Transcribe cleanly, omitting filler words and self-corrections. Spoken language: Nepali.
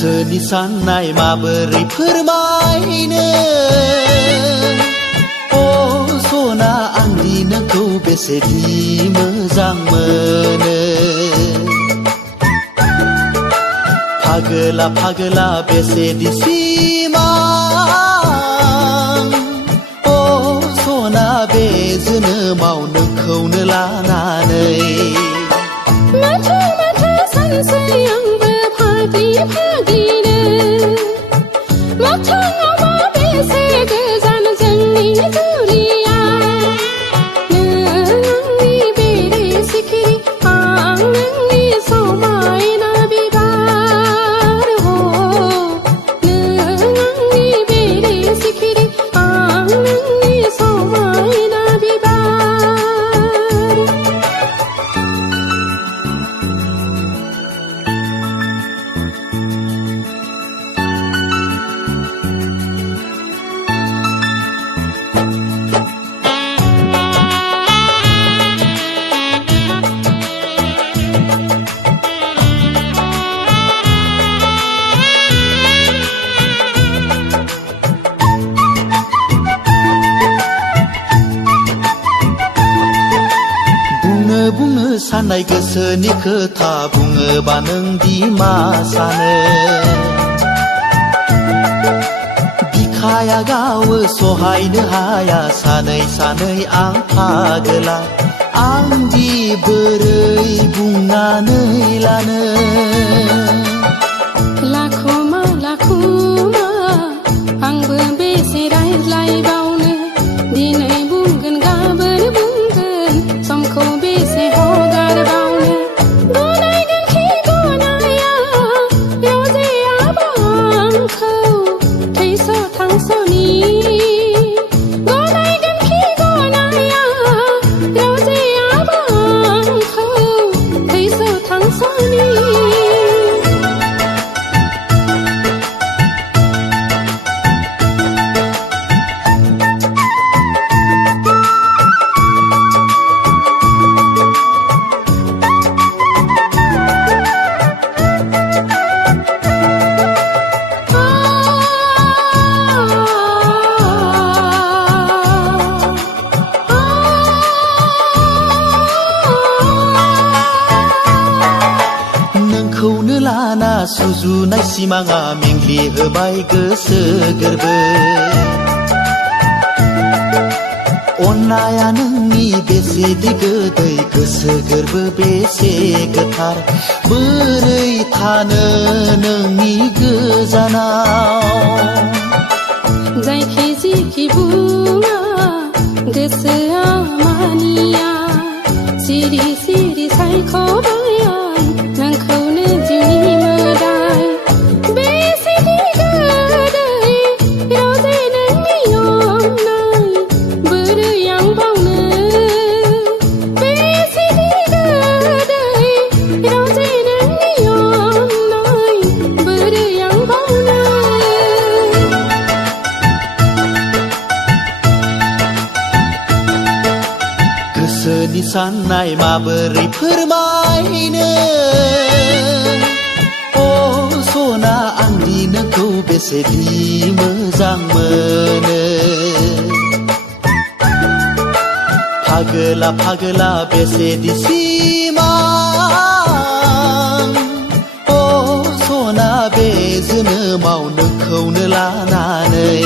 गोसोनि साननाय माबोरै फोरमायनो अ सना आंदि नोंखौ बेसेदि मोजां मोनो फागोला फागोला बेसेदि सिमां अ सना बे जोनोमाव नोंखौनो लानानै माथो माथो सानसै आंबो फाग्लि फाग्लिनो मोखाङावबा बेसे गोजान जोंनि जुलिया नों आंनि बेरे सिखिरि आं नोंनि समायना बिबार हो नों आंनि बेरे सिखिरि आं नोंनि समायना बिबार बुंनो साननाय गोसोनि खोथा बुङोबा नोंदि मा सानो बिखाया गावो सहायनो हाया सानै सानै आं फागोला आंदि बोरै बुंनानै लानो लाखुमा लाखुमा आंबो बेसे रायज्लायबावनो दिनै बुंगोन गाबोन बुंगोन समखौ बेसे हगारबावनो गनायगोन खि गनाया रजेयाबो आंखौ थैस' थांस'नि गनायगोन खि गनाया रजेयाबो आंखौ थैस' थांस'नि नोंखौनो लाना सुजुनाय सिमाङा मेंग्लि होबाय गोसो गोरबो अननाया नोंनि बेसेदि गोदै गोसो गोरबो बेसे गोथार बोरै थानो नोंनि गोजानाव जायखि जिखि बुङा गोसोआ मानिया सिरि सिरि सायख'बाय आं नोंखौनो जिउनि मोदाय बेसेदि गोदै रजे नोंनि अननाय बोरै आं बावनो बेसेदि गोदै रजे नोंनि अननाय बोरै आं बावनो गोसोनि साननाय माबोरै फोरमायनो अ सना आंदि नोंखौ बेसेदि मोजां मोनो फागोला फागोला बेसेदि सिमां अ सना बे जोनोमाव नोंखौनो लानानै